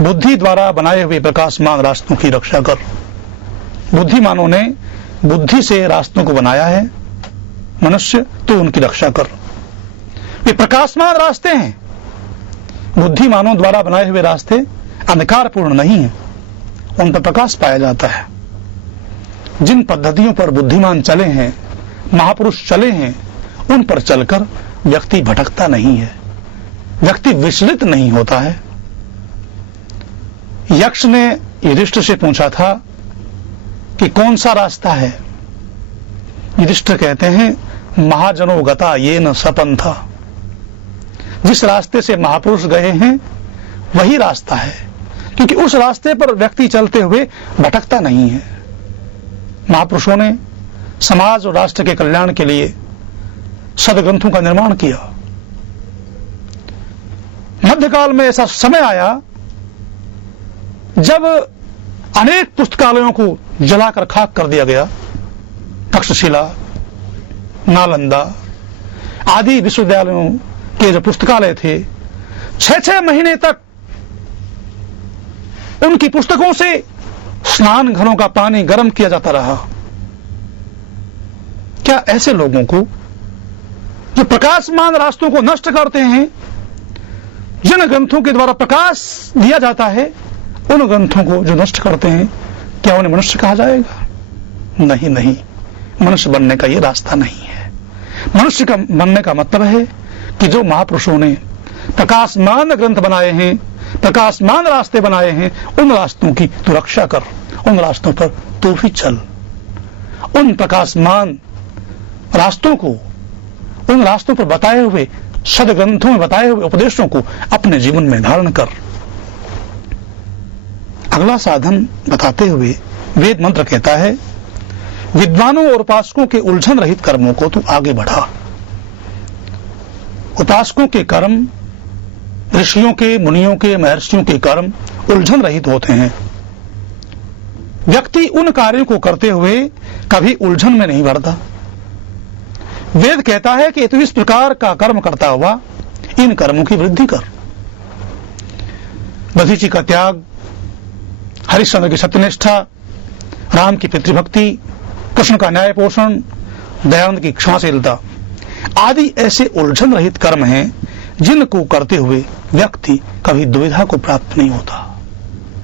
बुद्धि द्वारा बनाए हुए प्रकाशमान रास्तों की रक्षा कर। बुद्धिमानों ने बुद्धि से रास्तों को बनाया है मनुष्य, तो उनकी रक्षा कर। वे प्रकाशमान रास्ते हैं। बुद्धिमानों द्वारा बनाए हुए रास्ते अंधकारपूर्ण नहीं हैं, उन पर प्रकाश पाया जाता है। जिन पद्धतियों पर बुद्धिमान चले हैं, महापुरुष चले हैं, उन पर चलकर व्यक्ति भटकता नहीं है, व्यक्ति विचलित नहीं होता है। यक्ष ने युधिष्ठिर से पूछा था कि कौन सा रास्ता है। युधिष्ठिर कहते हैं, महाजनो गता ये न सपंथा। जिस रास्ते से महापुरुष गए हैं वही रास्ता है, क्योंकि उस रास्ते पर व्यक्ति चलते हुए भटकता नहीं है। महापुरुषों ने समाज और राष्ट्र के कल्याण के लिए सदग्रंथों का निर्माण किया। मध्यकाल में ऐसा समय आया जब अनेक पुस्तकालयों को जलाकर खाक कर दिया गया। तक्षशिला, नालंदा आदि विश्वविद्यालयों के जो पुस्तकालय थे, 6-6 महीने तक उनकी पुस्तकों से स्नान घरों का पानी गर्म किया जाता रहा। क्या ऐसे लोगों को जो प्रकाशमान रास्तों को नष्ट करते हैं, जिन ग्रंथों के द्वारा प्रकाश दिया जाता है, उन ग्रंथों को जो नष्ट करते हैं, क्या उन्हें मनुष्य कहा जाएगा? नहीं नहीं, मनुष्य बनने का ये रास्ता नहीं है। मनुष्य का बनने का मतलब है कि जो महापुरुषों ने प्रकाशमान ग्रंथ बनाए हैं, प्रकाशमान रास्ते बनाए हैं, उन रास्तों की तू रक्षा कर, उन रास्तों पर तू भी चल। उन प्रकाशमान रास्तों को, उन रास्तों पर बताए हुए सदग्रंथों में बताए हुए उपदेशों को अपने जीवन में धारण कर। अगला साधन बताते हुए वेद मंत्र कहता है, विद्वानों और उपासकों के उलझन रहित कर्मों को तू आगे बढ़ा। उपासकों के कर्म, ऋषियों के, मुनियों के, महर्षियों के कर्म उलझन रहित होते हैं। व्यक्ति उन कार्यों को करते हुए कभी उलझन में नहीं पड़ता। वेद कहता है कि तू इस प्रकार का कर्म करता हुआ इन कर्मों की वृद्धि कर। दधीची का त्याग, हरिश्चंद्र की सत्यनिष्ठा, राम की पितृभक्ति, कृष्ण का न्याय पोषण, दयानंद की क्षमाशीलता आदि ऐसे उलझन रहित कर्म हैं जिनको करते हुए व्यक्ति कभी दुविधा को प्राप्त नहीं होता।